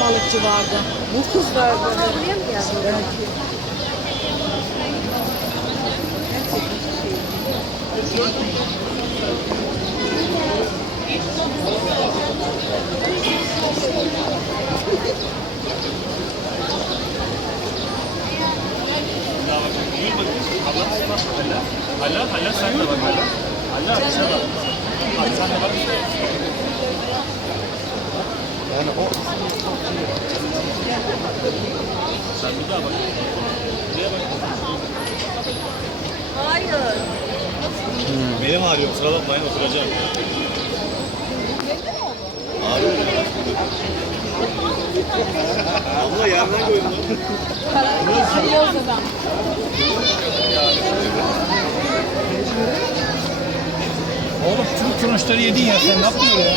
balıkçı vardı. Bu kızlar buraya mı geldi? Hala sen de bak hala. Hala bize bak. Hadi sen de bak. Yani o... Sen bir daha bak. Buraya bak. Hayır. Benim ağrıyor. Kusura bakmayın oturacağım. Abla yerden koydum. Arıyoruz adam. Oğlum tüm turunçları yedin ya sen ne yapıyorsun ya?